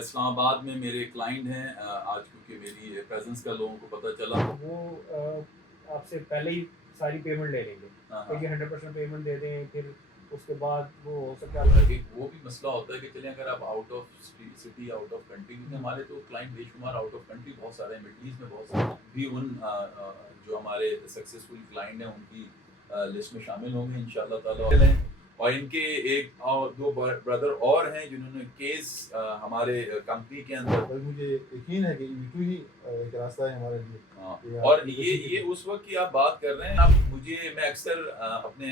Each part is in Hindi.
इस्लामाबाद में मेरे क्लाइंट हैं आज क्योंकि मेरी प्रेजेंस का लोगों को पता चला। वो आपसे पहले ही सारी पेमेंट ले लेंगे। हाँ, क्योंकि हाँ। 100% पेमेंट दे दें, फिर उसके बाद वो हो सकता और है। एक वो भी मसला होता है कि चलें अगर आप out of city out of country, क्योंकि हुँ, हमारे तो क्लाइंट बेशुमार आउट ऑफ कंट्री बहुत सारे हैं, मिडल ईस्ट में बहुत सारे हैं। भी जो हमारे सक्सेसफुल क्लाइंट हैं उनकी लिस्ट में शामिल होंगे इंशाल्लाह ताला। और इनके एक और दो ब्रदर और हैं जिन्होंने केस हमारे कंपनी के अंदर। बस मुझे यकीन है कि यूट्यूब ही एक रास्ता है हमारे लिए। हाँ, कि और आप ये उस वक्त की आप बात कर रहे हैं। अब मैं अक्सर अपने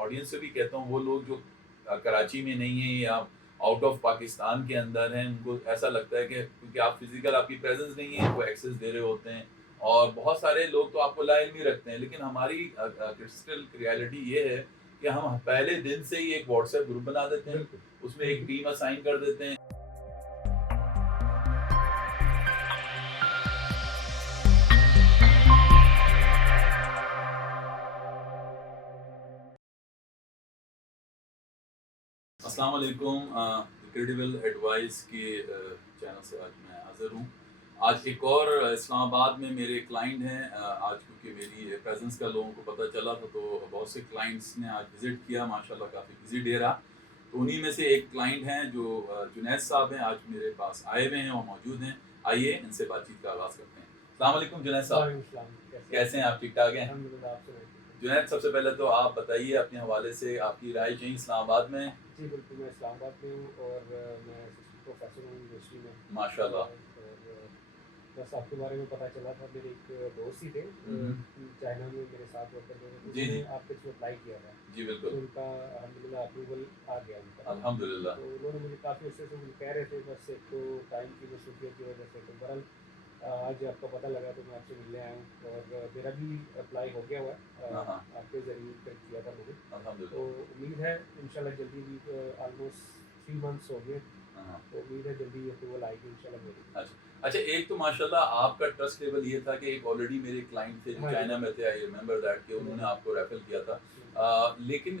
ऑडियंस से भी कहता हूँ, वो लोग जो कराची में नहीं है या आउट ऑफ पाकिस्तान के अंदर हैं, उनको ऐसा लगता है कि क्योंकि आप फिजिकल आपकी प्रेजेंस नहीं है, वो एक्सेस दे रहे होते हैं। और बहुत सारे लोग तो आपको लाइन भी रखते हैं, लेकिन हमारी क्रिस्टल रियलिटी ये है कि हम पहले दिन से ही एक व्हाट्सएप ग्रुप बना देते हैं, बिल्कुल। उसमें एक टीम असाइन कर देते हैं। अस्सलाम वालेकुम। क्रेडिबल एडवाइस के चैनल से आज मैं हाज़िर हूँ। आज एक और इस्लामाबाद में मेरे क्लाइंट हैं। आज क्योंकि मेरी प्रेजेंस का लोगों को पता चला था, तो बहुत से क्लाइंट्स ने आज विज़िट किया। माशाल्लाह काफ़ी बिज़ी डे रहा। तो उन्हीं में से एक क्लाइंट हैं जो जुनैद साहब हैं, आज मेरे पास आए हुए हैं और मौजूद हैं। आइए इनसे बातचीत का आगाज़ करते हैं। अस्सलाम वालेकुम जुनैद साहब, वालेकुम सलाम, कैसे हैं आप? ठीक-ठाक हैं? अल्हम्दुलिल्लाह, आपसे मैं ठीक हूँ। जुनैद, सबसे पहले तो आप बताइए अपने हवाले से, आपकी राय चाहिए इस्लामाबाद में। जी, बिल्कुल, मैं इस्लामाबाद में हूँ और मैं असिस्टेंट प्रोफ़ेसर हूँ यूनिवर्सिटी में। माशाल्लाह। और बस आपके बारे में पता चला था, मेरे एक दोस्त ही थे हुँ, हुँ। चाइना में मेरे साथ वर्क करते थे, तो जी, उन्होंने जी। आपके थ्रू अप्लाई किया था। जी, तो बिल्कुल। उनका अल्हम्दुलिल्लाह अप्रूवल आ गया उनका। अल्हम्दुलिल्लाह। तो उन्होंने मुझे काफ़ी अर्से से मुझे कह रहे थे, बस एक तो टाइम की मसरूफियत की वजह से। तो बहरहाल आज आपका पता लगा तो मैं आपसे मिलने आया हूँ और मेरा भी अप्लाई हो गया हुआ है। हाँ, हाँ। आपके ज़रिए किया था मैंने। तो अल्हम्दुलिल्लाह। उम्मीद है इंशाल्लाह जल्दी भी, ऑलमोस्ट 3 मंथ्स हो गए, हाँ, हाँ। तो उम्मीद है जल्दी अप्रूवल आएगी इंशाल्लाह मेरी। अच्छा। अच्छा, एक तो माशाल्लाह आपका ट्रस्ट लेवल ये था कि एक ऑलरेडी मेरे क्लाइंट थे जो हाँ जी। चाइना में थे, आई रिमेंबर दैट, कि उन्होंने हुँ, आपको रेफर किया था। हुँ, लेकिन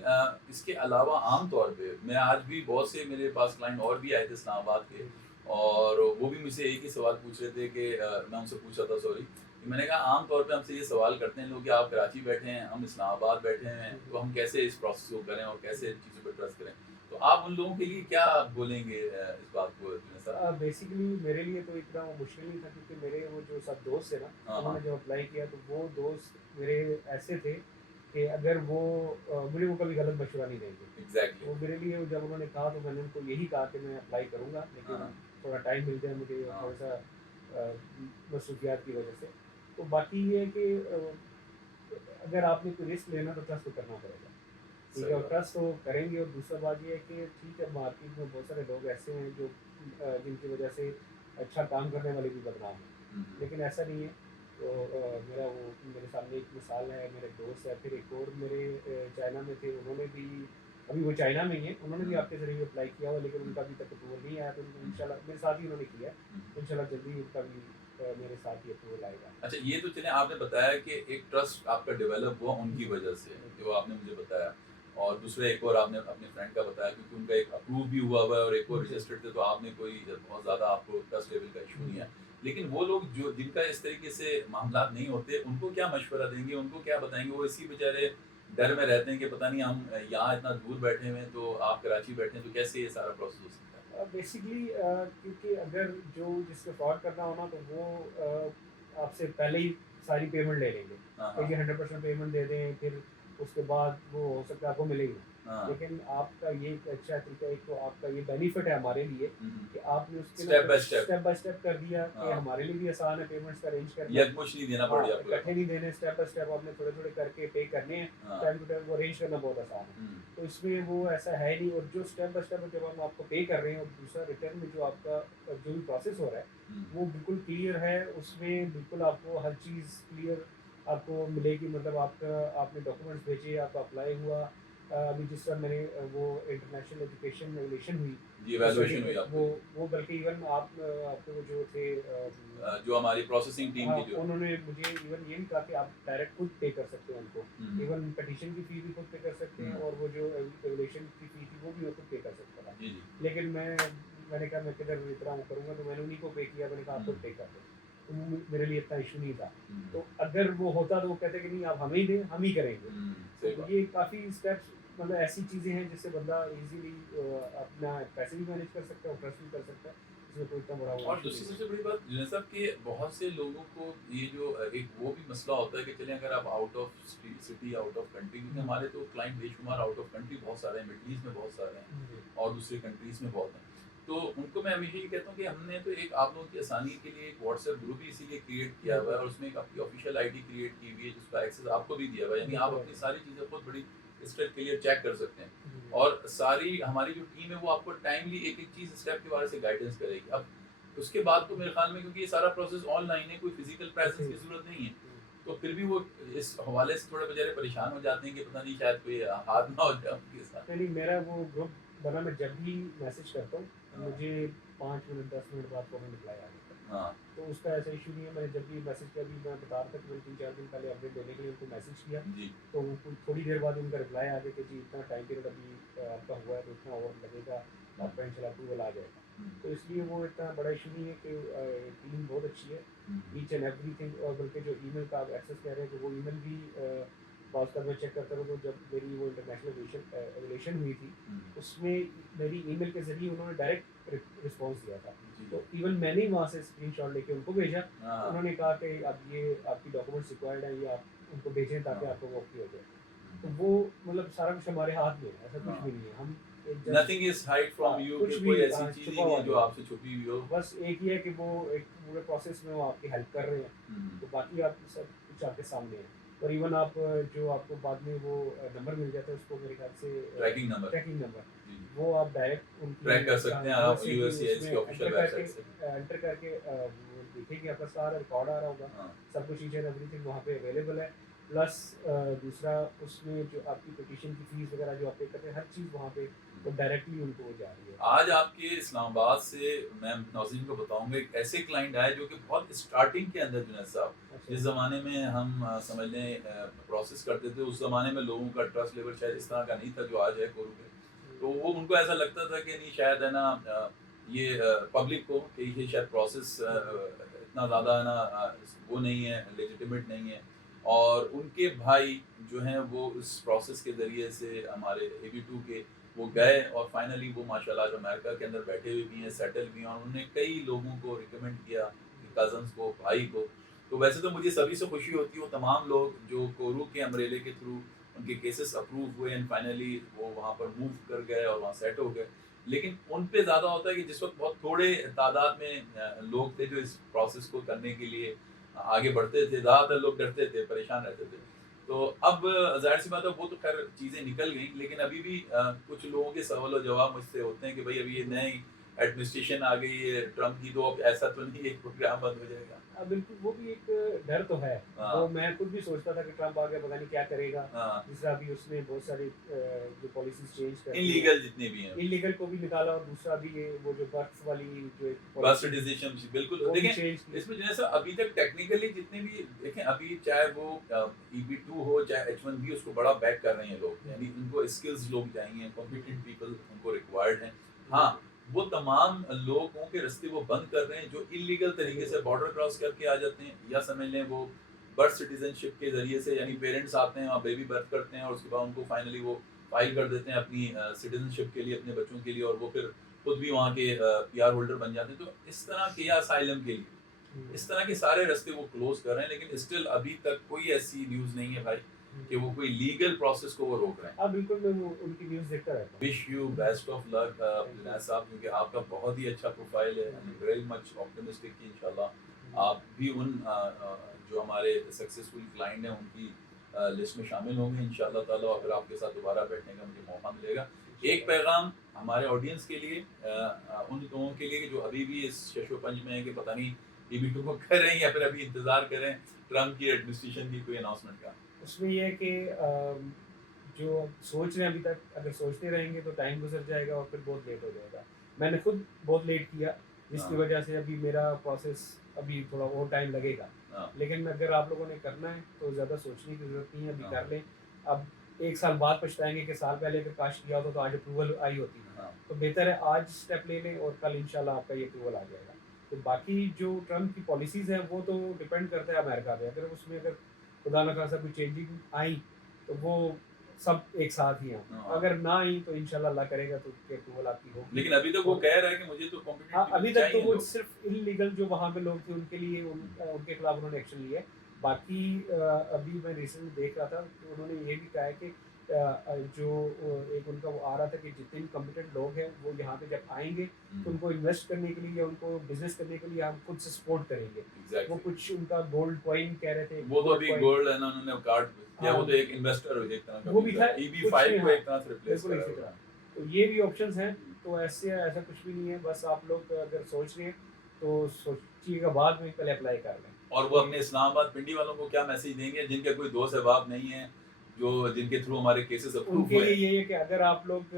इसके अलावा आम तौर पे मैं आज भी बहुत से मेरे पास क्लाइंट और भी आए थे इस्लामाबाद के, हुँ, और वो भी मुझसे एक ही सवाल पूछ रहे थे कि मैं उनसे पूछ रहा था, सॉरी, कि मैंने कहा आम तौर पे हमसे ये सवाल करते हैं लोग कि आप कराची बैठे हैं, हम इस्लामाबाद बैठे हैं, हुँ, तो हम कैसे इस प्रोसेस को करें और कैसे हुँ। इन चीज़ों पे ट्रस्ट करें? तो आप उन लोगों के लिए क्या बोलेंगे इस बात को जुनैद साहब? बेसिकली मेरे लिए तो इतना वो मुश्किल नहीं था, क्योंकि मेरे वो जो सब दोस्त थे ना, हाँ, उन्होंने हाँ। जब अप्लाई किया तो वो दोस्त मेरे ऐसे थे कि अगर वो मुझे वो कभी गलत मशवरा नहीं देंगे। एग्ज़ैक्टली। तो मेरे लिए जब उन्होंने कहा तो मैंने उनको यही कहा कि मैं अप्लाई करूँगा, हाँ, लेकिन हाँ। थोड़ा टाइम मिल जाए मुझे, हाँ, थोड़ा-सा मसरूफियात की वजह से। तो बाकी ये है कि अगर आपने कोई रिस्क लेना तो ट्रस्ट तो करना पड़ेगा। ठीक है, सही और बात। ट्रस्ट तो करेंगे। और दूसरा बात ये है कि ठीक है, मार्केट में बहुत सारे लोग ऐसे हैं जो जिनकी वजह से अच्छा काम करने वाले भी बदनाम हैं, हुँ, हुँ। लेकिन ऐसा नहीं है। तो मेरा वो मेरे सामने एक मिसाल है, मेरे दोस्त है, फिर एक और मेरे चाइना में थे, उन्होंने भी, अभी वो चाइना में ही हैं, उन्होंने भी हुँ, आपके ज़रिए अप्लाई किया हुआ, लेकिन हुँ, उनका अभी तक अप्रूवल नहीं आया। तो हुँ, इंशाल्लाह मेरे साथ ही उन्होंने किया है, हुँ। इंशाल्लाह जल्दी उनका भी मेरे साथ ही अप्रूवल आएगा। अच्छा, ये तो चलिए आपने बताया कि एक ट्रस्ट आपका डेवलप हुआ उनकी जी, वजह से, जी, जो आपने मुझे बताया। और दूसरा एक और आपने अपने फ्रेंड का बताया क्योंकि उनका एक अप्रूव भी हुआ हुआ है और एक और जी, रजिस्टर्ड थे, तो आपने कोई बहुत ज़्यादा आपको ट्रस्ट लेवल का इश्यू नहीं जी। है। लेकिन वो लोग जो जिनका इस तरीके से मामलात नहीं होते, उनको क्या मशवरा देंगे? उनको क्या बताएँगे? वो इसी बेचारे डर में रहते हैं कि पता नहीं हम यहाँ इतना दूर बैठे हुए हैं, तो आप कराची बैठे हैं, तो कैसे ये सारा प्रोसेस हो सकता है? बेसिकली क्योंकि अगर जो जिससे फ्रॉड करना हो ना, तो वो आपसे पहले ही सारी पेमेंट ले लेंगे। हाँ, क्योंकि हाँ। 100% पेमेंट दे दें, फिर उसके बाद वो हो सकता है आपको मिले ही ना। हाँ। लेकिन आपका ये एक अच्छा तरीका, एक तो आपका ये बेनिफिट है हमारे लिए हुँ, हुँ। कि आपने उसके ना स्टेप कुछ by step. Step by step कर दिया, कि हाँ। हमारे लिए भी आसान है पेमेंट्स का अरेंज करना। यकमुश्त नहीं देना हाँ, पड़ेगा आपको इकट्ठे अकाउंट। नहीं देने, स्टेप बाय स्टेप आपने थोड़े-थोड़े करके पे करने हैं, हाँ। टाइम टू टाइम वो अरेंज करना बहुत आसान है। हुँ। तो इसमें वो ऐसा है नहीं। और जो स्टेप बाय स्टेप जब हम आपको पे कर रहे हैं, और दूसरा रिटर्न में जो आपका जो भी प्रोसेस हो रहा है, हुँ। वो बिल्कुल क्लियर है। उसमें बिल्कुल आपको हर चीज़ क्लियर आपको मिलेगी। मतलब आपका आपने डॉक्यूमेंट्स भेजे, आपका अप्लाई हुआ। अभी जिस समय मैंने वो इंटरनेशनल एजुकेशन रिलेशन हुई, जी, उस वजह इवैल्यूएशन पे हुई आपकी। वो बल्कि इवन आपके वो जो थे जो हमारी प्रोसेसिंग टीम हाँ, की जो। उन्होंने मुझे इवन ये भी कहा कि आप डायरेक्ट खुद पे कर सकते हो उनको। हुँ, इवन पिटीशन की फ़ी भी खुद पे कर सकते हैं, हुँ। और वो जो एविलेशन की फ़ी थी वो भी वो खुद पे कर सकता था। जी, जी। लेकिन मैंने कहा मैं किधर इतना वो करूँगा, तो मैंने उन्हीं को पे किया, मैंने कहा आप खुद पे कर दो, तो वो मेरे लिए इतना इशू नहीं था। तो अगर वो होता तो वो कहते कि नहीं आप हमें ही दें, हम ही करेंगे। सही तो बात। ये काफ़ी स्टेप्स, मतलब ऐसी चीज़ें हैं जिससे बंदा इजीली अपना पैसे भी मैनेज कर सकता है और ट्रस्ट भी कर सकता है, इसमें कोई इतना बड़ा वो और इशू दूसरी नहीं है। सबसे बड़ी बात जुनैद साहब कि बहुत से लोगों को ये जो एक वो भी मसला होता है कि चलें अगर आप out of city out of country, क्योंकि हमारे तो क्लाइंट बेशुमार आउट ऑफ कंट्री बहुत सारे हैं, मिडल ईस्ट में बहुत सारे हैं जी। और दूसरे कंट्रीज़ में बहुत हैं। तो उनको मैं हमेशा ये कहता हूँ कि हमने तो एक आप लोगों की आसानी के लिए एक व्हाट्सएप ग्रुप ही इसीलिए क्रिएट किया हुआ है और उसमें एक आपकी ऑफिशियल आईडी क्रिएट की हुई है जिसका एक्सेस आपको भी दिया हुआ है, यानी आप अपनी सारी चीज़ें खुद बड़ी स्टेप क्लियर चेक कर सकते हैं जी। और सारी हमारी जो टीम है वो आपको टाइमली एक-एक चीज़ स्टेप के बारे से गाइडेंस करेगी। अब उसके बाद तो मेरे ख्याल में क्योंकि ये सारा प्रोसेस ऑनलाइन है, कोई फिजिकल प्रेजेंस की ज़रूरत नहीं है, तो फिर भी वो इस हवाले से थोड़े बेचारे परेशान हो जाते हैं कि पता नहीं शायद कोई हाथ ना हो जाए उनके साथ। नहीं, मेरा वो ग्रुप बना, मैं जब भी मैसेज करता हूँ, हाँ, मुझे 5 मिनट 10 मिनट बाद फ़ौरन रिप्लाई आ जाता है। हाँ, तो उसका ऐसा इश्यू नहीं है, मैंने जब भी मैसेज किया, अभी मैं बता रहा था कि मैंने 3-4 दिन पहले अपडेट देने के लिए उनको मैसेज किया, जी, तो वो थोड़ी देर बाद उनका रिप्लाई आ गया कि जी इतना टाइम पीरियड अभी आपका हुआ है, तो इतना और लगेगा, हुँ, आपका इंशाल्लाह अप्रूवल आ जाएगा। हुँ, तो इसलिए वो इतना बड़ा इशू नहीं है कि टीम बहुत अच्छी है, हुँ, ईच एंड एवरीथिंग। और बल्कि जो ईमेल का आप एक्सेस कह रहे हैं, तो वो ईमेल भी बाज़ मैं चेक करता रहता हूँ। जब मेरी वो इंटरनेशनल एविएशन हुई थी, हुँ, उसमें मेरी ईमेल के ज़रिए उन्होंने डायरेक्ट रिस्पॉन्स दिया था। जी, तो इवन मैंने ही वहाँ से स्क्रीनशॉट लेके उनको भेजा, तो हाँ, उन्होंने कहा कि अब ये आपकी डॉक्यूमेंट्स रिक्वायर्ड हैं, ये आप उनको भेजें ताकि हाँ, आपका वो ओके हो जाए। तो हुँ, वो मतलब सारा कुछ हमारे हाथ में है, ऐसा कुछ हाँ। भी नहीं है। हम एक just nothing is hide from you कुछ कि भी कोई ऐसी चीज़ ही छुपा नहीं हुआ है जो नहीं है। आपसे छुपी हुई हो। बस एक ही है कि वो एक पूरे प्रोसेस में वो आपकी हेल्प कर रहे हैं, हुँ, तो बाकी आप सब कुछ आपके सामने है। और इवन आप जो आपको बाद में वो नंबर मिल जाता है, उसको मेरे ख्याल से ट्रैकिंग नंबर, ट्रैकिंग नंबर, जी, वो आप डायरेक्ट उनकी ट्रैक कर सकते हैं आप यूएसए की यूएससीआईएस उसमें की ऑफिशियल वेबसाइट से। एंटर करके वो देखेंगे, आपका सारा रिकॉर्ड आ रहा होगा, हाँ, सब कुछ ईच एंड एवरीथिंग वहाँ पे अवेलेबल है। प्लस दूसरा, उसमें जो आपकी पिटीशन की फीस वगैरह जो आप पे करते हैं, हर चीज़ वहाँ पे वो डायरेक्टली उनको वो जा रही है। आज आपके इस्लामाबाद से मैं नाज़रीन को बताऊँगा एक ऐसे क्लाइंट आए जो कि बहुत स्टार्टिंग के अंदर जुनैद साहब, अच्छा। जिस ज़माने में हम समझ लें प्रोसेस करते थे उस ज़माने में लोगों का ट्रस्ट लेवल शायद इस तरह का नहीं था जो आज है कोरू पे। तो वो उनको ऐसा लगता था कि नहीं शायद है ना ये पब्लिक को कि ये शायद प्रोसेस इतना ज़्यादा है ना वो नहीं है, लेजिटिमेट नहीं है और उनके भाई जो हैं वो इस प्रोसेस के ज़रिए से हमारे AB2 के वो गए और फाइनली वो माशाल्लाह आज अमेरिका के अंदर बैठे हुए भी हैं, सेटल भी हैं और उन्होंने कई लोगों को रिकमेंड किया, कज़न्स को, भाई को। तो वैसे तो मुझे सभी से खुशी होती है वो तमाम लोग जो कोरू के अम्ब्रेले के थ्रू उनके केसेस अप्रूव हुए एंड फाइनली वो वहाँ पर मूव कर गए और वहाँ सेट हो गए। लेकिन उन पे ज़्यादा होता है कि जिस वक़्त बहुत थोड़े तादाद में लोग थे जो इस प्रोसेस को करने के लिए आगे बढ़ते थे, ज़्यादातर लोग डरते थे, परेशान रहते थे। तो अब ज़ाहिर-सी बात है वो तो ख़ैर चीज़ें निकल गई, लेकिन अभी भी कुछ लोगों के सवाल और जवाब मुझसे होते हैं कि भई अभी ये नई एडमिनिस्ट्रेशन आ गई है ट्रम्प की, तो अब ऐसा तो नहीं है कि प्रोग्राम बंद हो जाएगा? बिल्कुल, वो भी एक डर तो है। वो हाँ, मैं खुद भी सोचता था कि ट्रम्प आ गया, पता नहीं क्या करेगा। हाँ, जिस तरह अभी उसने बहुत सारी जो पॉलिसीज़ चेंज कर दी हैं। इल्लीगल जितने भी हैं। इल्लीगल को भी निकाला, और दूसरा भी ये वो जो बर्थ वाली जो एक बर्थ पॉलिसी थी, सिटीज़नशिप बिल्कुल, वो भी देखें चेंज की। इसमें जैसा अभी तक टेक्निकली जितने भी देखें अभी चाहे वो EB2 हो चाहे H1B उसको बड़ा बैक कर रहे हैं लोग, यानी उनको स्किल्स लोग चाहिए, कॉम्पिटेंट पीपल उनको रिक्वायर्ड हैं। हाँ, वो तमाम लोगों के रास्ते वो बंद कर रहे हैं जो इल्लीगल तरीके से बॉर्डर क्रॉस करके आ जाते हैं, या समझ लें वो बर्थ सिटीजनशिप के ज़रिए से यानी पेरेंट्स आते हैं और बेबी बर्थ करते हैं और उसके बाद उनको फाइनली वो फाइल कर देते हैं अपनी सिटीजनशिप के लिए अपने बच्चों के लिए और वो फिर खुद भी वहाँ के PR होल्डर बन जाते हैं। तो इस तरह के या असाइलम के लिए इस तरह के सारे रास्ते वो क्लोज कर रहे हैं, लेकिन स्टिल अभी तक कोई ऐसी न्यूज़ नहीं है भाई कि वो कोई लीगल प्रोसेस को वो रोक रहे हैं। हाँ, बिल्कुल, मैं वो उनकी न्यूज़ देखता रहता हूँ। Wish you best of luck Junaid साहब, क्योंकि आपका बहुत ही अच्छा प्रोफाइल है। I am very much optimistic कि इंशाल्लाह आप भी उन जो हमारे सक्सेसफुल क्लाइंट हैं उनकी लिस्ट में शामिल होंगे इंशाल्लाह ताला, और फिर आपके साथ दोबारा बैठने का मुझे मौका मिलेगा। एक पैगाम हमारे ऑडियंस के लिए उन लोगों के लिए कि जो अभी भी इस शशोपंज में है कि पता नहीं EB2 को करें या फिर अभी इंतज़ार करें ट्रम्प की एडमिनिस्ट्रेशन की कोई अनाउंसमेंट का। उसमें ये है कि जो सोच रहे हैं अभी तक, अगर सोचते रहेंगे तो टाइम गुजर जाएगा और फिर बहुत लेट हो जाएगा। मैंने खुद बहुत लेट किया, जिसकी हाँ, वजह से अभी मेरा प्रोसेस अभी थोड़ा और टाइम लगेगा। हाँ, लेकिन अगर आप लोगों ने करना है तो ज़्यादा सोचने की ज़रूरत नहीं है, अभी हाँ, कर लें। अब 1 साल बाद पछताएंगे कि साल पहले अगर काश किया होता तो आज अप्रूवल आई होती। हाँ तो बेहतर है आज स्टेप ले लें और कल इंशाल्लाह आपका ये अप्रूवल आ जाएगा। तो बाकी जो ट्रम्प की पॉलिसीज़ हैं वो तो डिपेंड करता है अमेरिका पे, अगर उसमें अगर खुदा न खास्ता कोई चेंजिंग आई तो वो सब एक साथ ही आएँ। हाँ। अगर ना आई तो इंशाल्लाह अल्लाह करेगा तो उसकी अप्रूवल आपकी होगी। लेकिन अभी तक वो कह रहा है कि मुझे तो हाँ, कॉम्पिटेंट अभी पीपल तक तो चाहिए वो लोग। सिर्फ इल्लीगल जो वहाँ पे लोग थे उनके लिए उनके खिलाफ उन्होंने एक्शन लिया है। बाकी अभी मैं रिसेंटली देख रहा था कि उन्होंने ये भी कहा है कि एक उनका वो आ रहा था कि जितने भी कॉम्पिटेंट लोग हैं वो यहाँ पे जब आएंगे तो उनको इन्वेस्ट करने के लिए या उनको बिजनेस करने के लिए हम खुद से सपोर्ट करेंगे। वो एग्जैक्टली। कुछ उनका गोल्ड कॉइन कह रहे थे, वो तो गोल्ड अभी कॉइन। गोल्ड है ना, उन्होंने कार्ड किया, वो हाँ, तो एक इन्वेस्टर हो एक तरह का वो भी वीजा था है। कुछ EB5 को हाँ, एक तरह से रिप्लेस बिल्कुल करा इसी है तरह। उन्होंने। तो ये भी ऑप्शंस हैं, तो ऐसे ऐसा कुछ भी नहीं है, बस आप लोग अगर सोच रहे हैं तो सोचिएगा बाद में, पहले अप्लाई कर लें। और वो अपने इस्लामाबाद पिंडी वालों को क्या मैसेज देंगे जिनके कोई दोस्त अहबाब नहीं है, जो जिनके थ्रू हमारे केसेस अप्रूव उनके हुए लिए हैं? यही है कि अगर आप लोग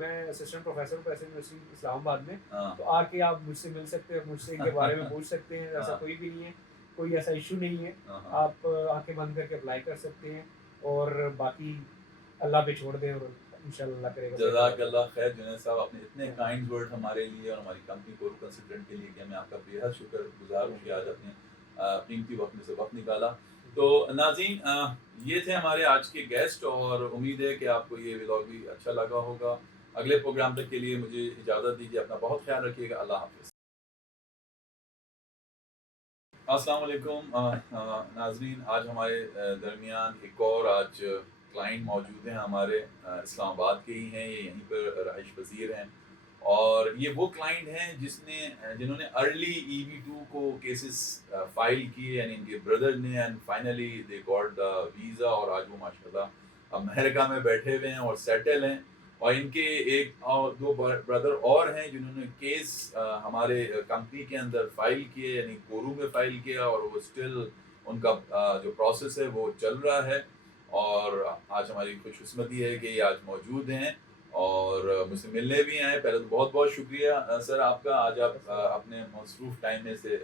मैं असिस्टेंट प्रोफेसर हूँ पैसे यूनिवर्सिटी इस्लामाबाद में, हाँ तो आके आप मुझसे मिल सकते हैं, मुझसे इनके बारे में पूछ सकते हैं, ऐसा हाँ कोई भी नहीं है, कोई ऐसा इशू नहीं है। हाँ हाँ। आप आंखें बंद करके अप्लाई कर सकते हैं और बाकी अल्लाह पे छोड़ दें और इंशाल्लाह अल्लाह करेगा बेहतर होगा। जज़ाकल्लाह खैर जुनैद साहब, आपने इतने हाँ, काइंड वर्ड हमारे लिए और हमारी कंपनी कोर कंसल्टेंट के लिए किया, मैं आपका बेहद शुक्रगुजार हूँ कि आज आपने कीमती वक्त में से वक्त निकाला। तो नाज़रीन, ये थे हमारे आज के गेस्ट और उम्मीद है कि आपको ये व्लॉग भी अच्छा लगा होगा। अगले प्रोग्राम तक के लिए मुझे इजाज़त दीजिए, अपना बहुत ख्याल रखिएगा। अल्लाह हाफ़िज़। अस्सलाम वालेकुम नाज़रीन, आज हमारे दरमियान एक और आज क्लाइंट मौजूद हैं हमारे, इस्लामाबाद के ही हैं, ये यहीं पर रहाइश पज़ीर हैं और ये वो क्लाइंट हैं जिन्होंने अर्ली EB2 को केसेस फाइल किए, यानी इनके ब्रदर ने, and finally they got the visa और आज वो माशाल्लाह अमेरिका में बैठे हुए हैं और सेटल हैं। और इनके एक और दो ब्रदर और हैं जिन्होंने केस हमारे कंपनी के अंदर फाइल किए, यानी कोरू में फाइल किया और वो स्टिल उनका जो प्रोसेस है वो चल रहा है। और आज हमारी खुशकिस्मती है कि ये आज मौजूद हैं और मुझसे मिलने भी आए। पहले तो बहुत बहुत शुक्रिया सर आपका, आज आप अपने मसरूफ टाइम में से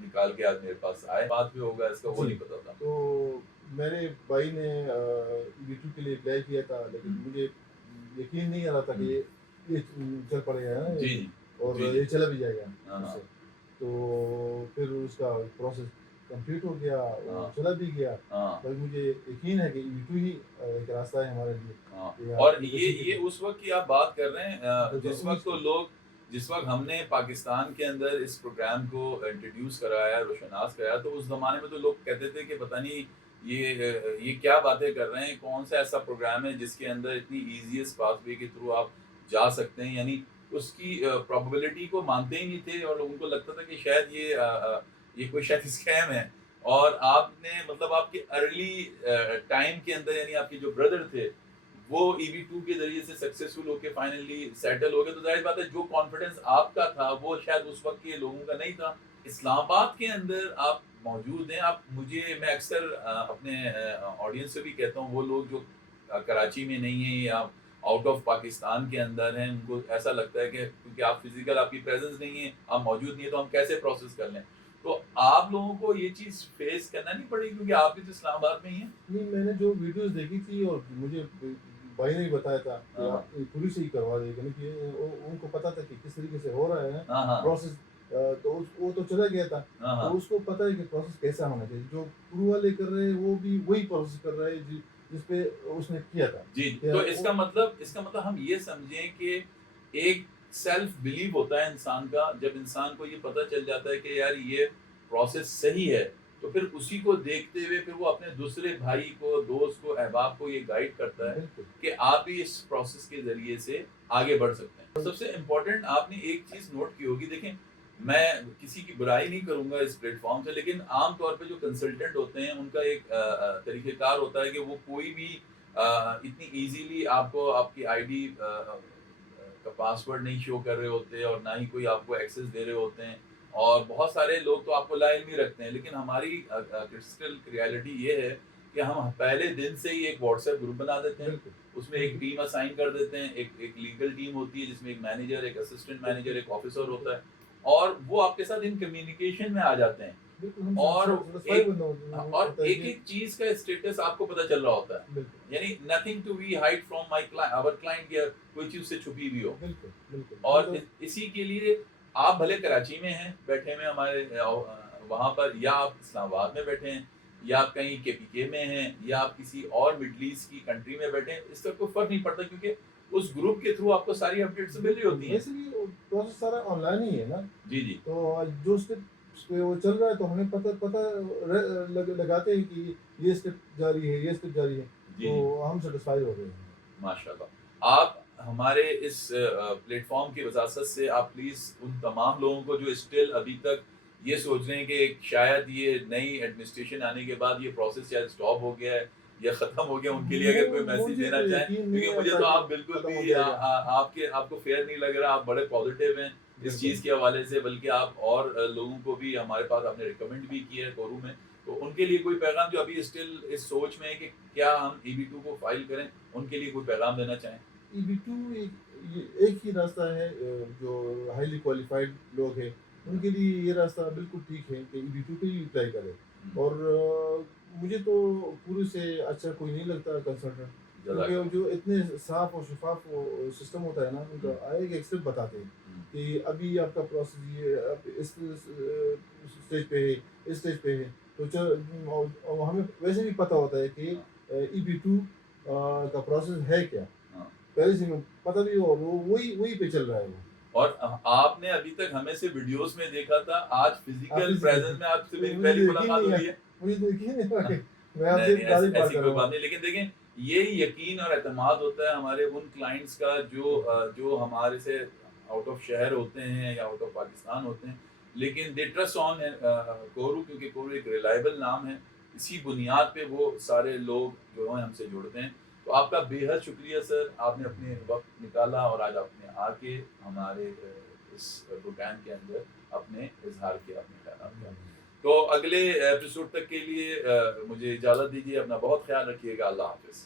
निकाल के आज मेरे पास आए। बात भी होगा इसका वो जी। नहीं पता था। तो मेरे भाई ने यूट्यूब के लिए अप्लाई किया था, लेकिन मुझे यकीन नहीं आ रहा था कि ये चल पड़ेगा ना, जी जी और जी ये चला भी जाएगा हाँ हाँ उससे। तो फिर उसका प्रोसेस कंप्लीट हो गया और हाँ चला भी गया। हाँ पर मुझे यकीन है कि यूट्यूब ही एक रास्ता है हमारे लिए। हाँ। कि और application के ये लिए। उस वक्त की आप बात कर रहे हैं तो जिस वक्त तो लोग, जिस वक्त हमने पाकिस्तान के अंदर इस प्रोग्राम को इंट्रोड्यूस कराया, रोशनास कराया, तो उस ज़माने में तो लोग कहते थे कि पता नहीं ये क्या बातें कर रहे हैं, कौन सा ऐसा प्रोग्राम है जिसके अंदर इतनी ईजीएस्ट पाथवे के थ्रू आप जा सकते हैं, यानी उसकी प्रोबेबिलिटी को मानते ही नहीं थे और उनको लगता था कि शायद ये कोई शायद स्कैम है। और आपने मतलब आपके अर्ली टाइम के अंदर, यानी आपके जो ब्रदर थे वो EB2 के जरिए से सक्सेसफुल होके फाइनली सेटल हो गए, तो जाहिर बात है जो कॉन्फिडेंस आपका था वो शायद उस वक्त के लोगों का नहीं था। इस्लामाबाद के अंदर आप मौजूद हैं, मैं अक्सर अपने ऑडियंस से भी कहता हूँ, वो लोग जो कराची में नहीं है या आउट ऑफ पाकिस्तान के अंदर हैं, उनको ऐसा लगता है कि क्योंकि आप फिजिकल आपकी प्रेजेंस नहीं है, आप मौजूद नहीं है, तो हम कैसे प्रोसेस कर लें। तो आप लोगों को ये चीज़ फेस करना नहीं पड़ेगी क्योंकि आप भी तो इस्लामाबाद में ही हैं। नहीं, मैंने जो वीडियोस देखी थी और मुझे भाई ने भी बताया था कि हाँ आप पुलिस ही करवा देगा, लेकिन उनको पता था कि किस तरीके से हो रहा है हाँ हाँ प्रोसेस। तो वो तो चला गया था, हाँ तो हाँ उसको पता है कि प्रोसेस कैसा होना चाहिए। जो प्रू वाले कर रहे हैं वो भी वही प्रोसेस कर रहे हैं जिस पे उसने किया था। जी। क्या तो वो- इसका मतलब हम ये समझें कि एक सेल्फ बिलीव होता है इंसान का, जब इंसान को ये पता चल जाता है कि यार ये प्रोसेस सही है, तो फिर उसी को देखते हुए फिर वो अपने दूसरे भाई को, दोस्त को, अहबाब को ये गाइड करता है बिल्कुल कि आप भी इस प्रोसेस के जरिए से आगे बढ़ सकते हैं। और सबसे इम्पोर्टेंट आपने एक चीज़ नोट की होगी, देखें मैं किसी की बुराई नहीं करूंगा इस प्लेटफॉर्म से, लेकिन आम तौर पे जो कंसल्टेंट होते हैं उनका एक तरीक़ेकार होता है कि वो कोई भी इतनी इजीली आपको आपकी आईडी का पासवर्ड नहीं शो कर रहे होते और ना ही कोई आपको एक्सेस दे रहे होते हैं। और बहुत सारे लोग तो आपको लाइलमी रखते हैं, लेकिन हमारी क्रिस्टल रियलिटी ये है कि हम पहले दिन से ही एक व्हाट्सएप ग्रुप बना देते हैं, बिल्कुल उसमें एक टीम असाइन कर देते हैं, एक लीगल टीम होती है जिसमें एक मैनेजर, एक असिस्टेंट मैनेजर, एक ऑफिसर होता है और वो आपके साथ इन कम्युनिकेशन में आ जाते हैं। बिल्कुल हम और satisfy एक बंदा और होता है एक कि एक चीज का स्टेटस आपको पता चल रहा होता है, बिल्कुल यानी nothing to be hide from my our client, या कोई चीज उससे छुपी हुई हो। बिल्कुल बिल्कुल हम और तो इसी के लिए आप भले कराची में हैं बैठे हुए हमारे वहाँ पर, या आप इस्लामाबाद में बैठे हैं, या आप कहीं केपीके में हैं, या आप किसी और मिडल ईस्ट की कंट्री में बैठे हैं, इसका कोई फर्क नहीं पड़ता, क्योंकि उस ग्रुप के थ्रू आपको सारी अपडेट्स मिल रही होती हैं। वैसे भी प्रोसेस सारा ऑनलाइन ही है ना, जी जी। तो जो स्टेप पे वो चल रहा है तो हमें पता पता लगाते हैं कि ये स्टेप जारी है, ये स्टेप जारी है, जी तो जी। हम सेटिस्फाई हो गए हैं। माशाल्लाह। आप हमारे इस प्लेटफ़ॉर्म की वसासत से आप प्लीज़ उन तमाम लोगों को जो स्टिल अभी तक ये सोच रहे हैं कि शायद ये नई एडमिनिस्ट्रेशन आने के बाद ये प्रोसेस शायद स्टॉप हो गया है या ख़त्म हो गया, उनके लिए अगर कोई मैसेज मुझे देना तो चाहें, यकीन नहीं क्योंकि मुझे आता तो कि आप बिल्कुल खत्म हो भी जाएगा। आपको फेयर नहीं लग रहा, आप बड़े पॉज़िटिव हैं इस चीज़ के हवाले से, बल्कि आप और लोगों को भी हमारे पास आपने रिकमेंड भी किया है कोरू में। तो उनके लिए कोई पैगाम जो अभी स्टिल इस सोच में है कि क्या हम EB2 को फ़ाइल करें, उनके लिए कोई पैगाम देना चाहें? EB2 एक ही रास्ता है, जो हाईली क्वालिफाइड लोग हैं उनके लिए ये रास्ता बिल्कुल ठीक है कि EB2 पे ही अप्लाई करें। हुँ, और मुझे तो पूरे से अच्छा कोई नहीं लगता कंसल्टेंट, क्योंकि वो जज़ाकल्लाह। जो इतने साफ और शफाफ सिस्टम होता है ना, हुँ, उनका एक एक स्टेप बताते हैं हुँ, कि अभी आपका प्रोसेस ये आप इस स्टेज पे है, इस स्टेज पे है, तो और हमें वैसे भी पता होता है कि हाँ, EB2 का प्रोसेस है क्या, हाँ। पहले से पता भी हो, वो वही वही पे चल रहा है वो। और आपने अभी तक हमें सिर्फ़ वीडियोज़ में देखा था, आज आप फ़िज़िकल फिजिकल प्रेज़ेंस में आपसे तो मेरी मुझे पहली तो यकीन मुलाकात नहीं हो है, रही है। मुझे तो यकीन नहीं है कि मैं नहीं, आपसे नहीं, ऐसी तारीफ बात ऐसी कर कोई रहा बात हूँ। नहीं। लेकिन देखें, यही यकीन और एतमाद होता है हमारे उन क्लाइंट्स का जो हमारे से आउट ऑफ शहर होते हैं या आउट ऑफ पाकिस्तान होते हैं, लेकिन दे ट्रस्ट ऑन कोरू, क्योंकि कोरू एक रिलायबल नाम है। इसी बुनियाद पे वो सारे लोग जो हैं हमसे जुड़ते हैं। तो आपका बेहद शुक्रिया सर, आपने अपने वक़्त निकाला और आज आपने आके हमारे इस प्रोग्राम के अंदर अपने इज़हार किया, अपने ख़यालात का। तो अगले एपिसोड तक के लिए मुझे इजाज़त दीजिए। अपना बहुत ख़्याल रखिएगा। अल्लाह हाफ़िज़।